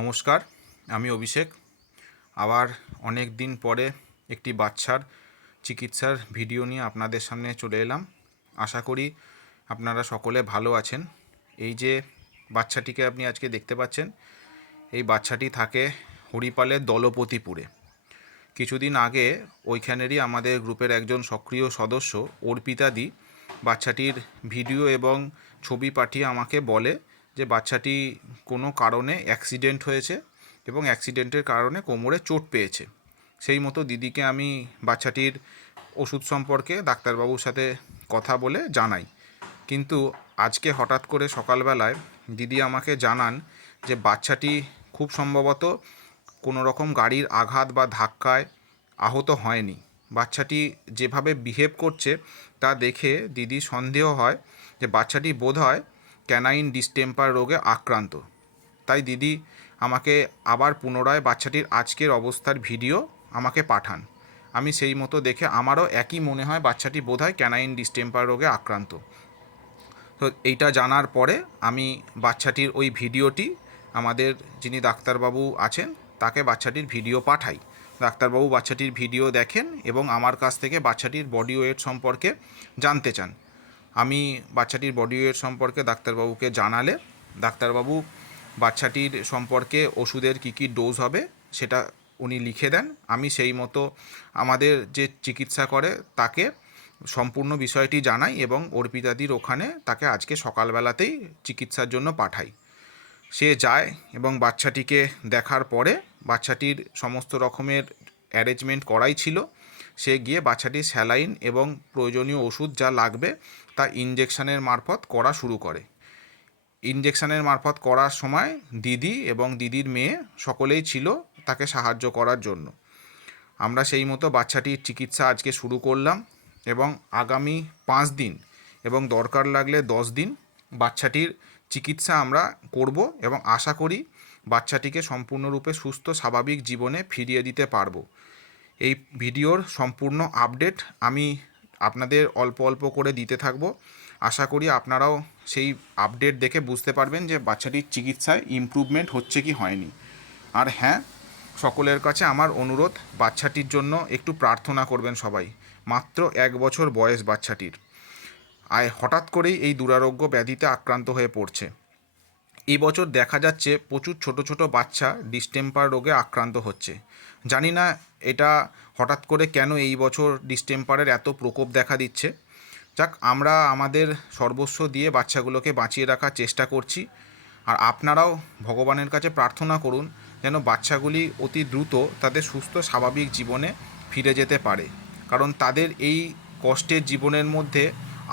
নমস্কার, আমি অভিষেক। আবার অনেক দিন পরে একটি বাচ্চার চিকিৎসার ভিডিও নিয়ে আপনাদের সামনে চলে এলাম। আশা করি আপনারা সকলে ভালো আছেন। এই যে বাচ্চাটিকে আপনি আজকে দেখতে পাচ্ছেন, এই বাচ্চাটি থাকে হরিপালের দলপতিপুরে। কিছুদিন আগে ওইখানেরই আমাদের গ্রুপের একজন সক্রিয় সদস্য অর্পিতাদি বাচ্চাটির ভিডিও এবং ছবি পাঠিয়ে আমাকে বলে যে বাচ্চাটি কোনো কারণে অ্যাক্সিডেন্ট হয়েছে এবং অ্যাক্সিডেন্টের কারণে কোমরে চোট পেয়েছে। সেই মতো দিদিকে আমি বাচ্চাটির ওষুধ সম্পর্কে ডাক্তারবাবুর সাথে কথা বলে জানাই। কিন্তু আজকে হঠাৎ করে সকালবেলায় দিদি আমাকে জানান যে বাচ্চাটি খুব সম্ভবত কোনো রকম গাড়ির আঘাত বা ধাক্কায় আহত হয়নি। বাচ্চাটি যেভাবে বিহেভ করছে তা দেখে দিদি সন্দেহ হয় যে বাচ্চাটি বোধহয় ক্যানাইন ডিস্টেম্পার রোগে আক্রান্ত। তাই দিদি আমাকে আবার পুনরায় বাচ্চাটির আজকের অবস্থার ভিডিও আমাকে পাঠান। আমি সেই মতো দেখে আমারও একই মনে হয় বাচ্চাটি বোধহয় ক্যানাইন ডিস্টেম্পার রোগে আক্রান্ত। তো এইটা জানার পরে আমি বাচ্চাটির ওই ভিডিওটি আমাদের যিনি ডাক্তারবাবু আছেন তাকে বাচ্চাটির ভিডিও পাঠাই। ডাক্তারবাবু বাচ্চাটির ভিডিও দেখেন এবং আমার কাছ থেকে বাচ্চাটির বডি ওয়েট সম্পর্কে জানতে চান। আমি বাচ্চাটির বডি ওয়েট সম্পর্কে ডাক্তারবাবুকে জানালে ডাক্তারবাবু বাচ্চাটির সম্পর্কে ওষুধের কী ডোজ হবে সেটা উনি লিখে দেন। আমি সেই মতো আমাদের যে চিকিৎসা করে তাকে সম্পূর্ণ বিষয়টি জানাই এবং অর্পিতাদির ওখানে তাকে আজকে সকালবেলাতেই চিকিৎসার জন্য পাঠাই। সে যায় এবং বাচ্চাটিকে দেখার পরে বাচ্চাটির সমস্ত রকমের অ্যারেঞ্জমেন্ট করাই ছিল। সে গিয়ে বাচ্চাটির স্যালাইন এবং প্রয়োজনীয় ওষুধ যা লাগবে তা ইনজেকশানের মারফত করা শুরু করে। ইনজেকশানের মারফত করার সময় দিদি এবং দিদির মেয়ে সকলেই ছিল তাকে সাহায্য করার জন্য। আমরা সেই মতো বাচ্চাটির চিকিৎসা আজকে শুরু করলাম এবং আগামী 5 দিন এবং দরকার লাগলে 10 দিন বাচ্চাটির চিকিৎসা আমরা করব এবং আশা করি বাচ্চাটিকে সম্পূর্ণরূপে সুস্থ স্বাভাবিক জীবনে ফিরিয়ে দিতে পারবো। এই ভিডিওর সম্পূর্ণ আপডেট আমি আপনাদের অল্প অল্প করে দিতে থাকবো। আশা করি আপনারাও সেই আপডেট দেখে বুঝতে পারবেন যে বাচ্চাটির চিকিৎসায় ইমপ্রুভমেন্ট হচ্ছে কি হয়নি। আর হ্যাঁ, সকলের কাছে আমার অনুরোধ, বাচ্চাটির জন্য একটু প্রার্থনা করবেন সবাই। মাত্র 1 বছর বয়স বাচ্চাটির, হঠাৎ করেই এই দুরারোগ্য ব্যাধিতে আক্রান্ত হয়ে পড়ছে। এই বছর দেখা যাচ্ছে প্রচুর ছোট ছোট বাচ্চা ডিস্টেম্পার রোগে আক্রান্ত হচ্ছে। জানি না এটা হঠাৎ করে কেন এই বছর ডিস্টেম্পারের এত প্রকোপ দেখা দিচ্ছে। যাক, আমরা আমাদের সর্বস্ব দিয়ে বাচ্চাগুলোকে বাঁচিয়ে রাখার চেষ্টা করছি। আর আপনারাও ভগবানের কাছে প্রার্থনা করুন যেন বাচ্চাগুলি অতি দ্রুত তাদের সুস্থ স্বাভাবিক জীবনে ফিরে যেতে পারে, কারণ তাদের এই কষ্টের জীবনের মধ্যে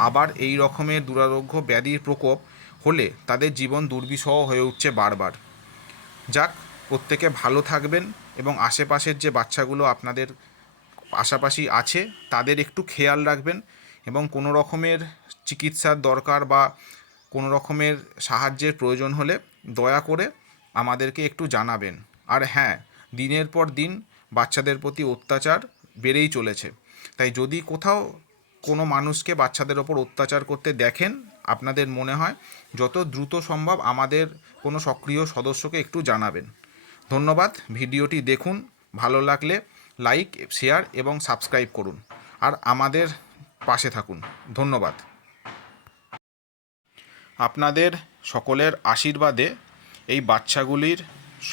আবার এই রকমের দুরারোগ্য ব্যাধির প্রকোপ হলে তাদের জীবন দুর্বিষহ হয়ে উঠছে বারবার। যাক, প্রত্যেকে ভালো থাকবেন এবং আশেপাশের যে বাচ্চাগুলো আপনাদের পাশাপাশি আছে তাদের একটু খেয়াল রাখবেন এবং কোনো রকমের চিকিৎসার দরকার বা কোনো রকমের সাহায্যের প্রয়োজন হলে দয়া করে আমাদেরকে একটু জানাবেন। আর হ্যাঁ, দিনের পর দিন বাচ্চাদের প্রতি অত্যাচার বেড়েই চলেছে। তাই যদি কোথাও কোনো মানুষকে বাচ্চাদের ওপর অত্যাচার করতে দেখেন, আপনাদের মনে হয় যত দ্রুত সম্ভব আমাদের কোনো সক্রিয় সদস্যকে একটু জানাবেন। ধন্যবাদ। ভিডিওটি দেখুন, ভালো লাগলে লাইক, শেয়ার এবং সাবস্ক্রাইব করুন আর আমাদের পাশে থাকুন। ধন্যবাদ। আপনাদের সকলের আশীর্বাদে এই বাচ্চাগুলির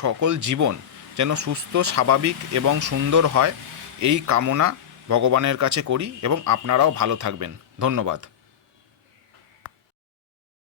সকল জীবন যেন সুস্থ, স্বাভাবিক এবং সুন্দর হয়, এই কামনা ভগবানের কাছে করি এবং আপনারাও ভালো থাকবেন। ধন্যবাদ।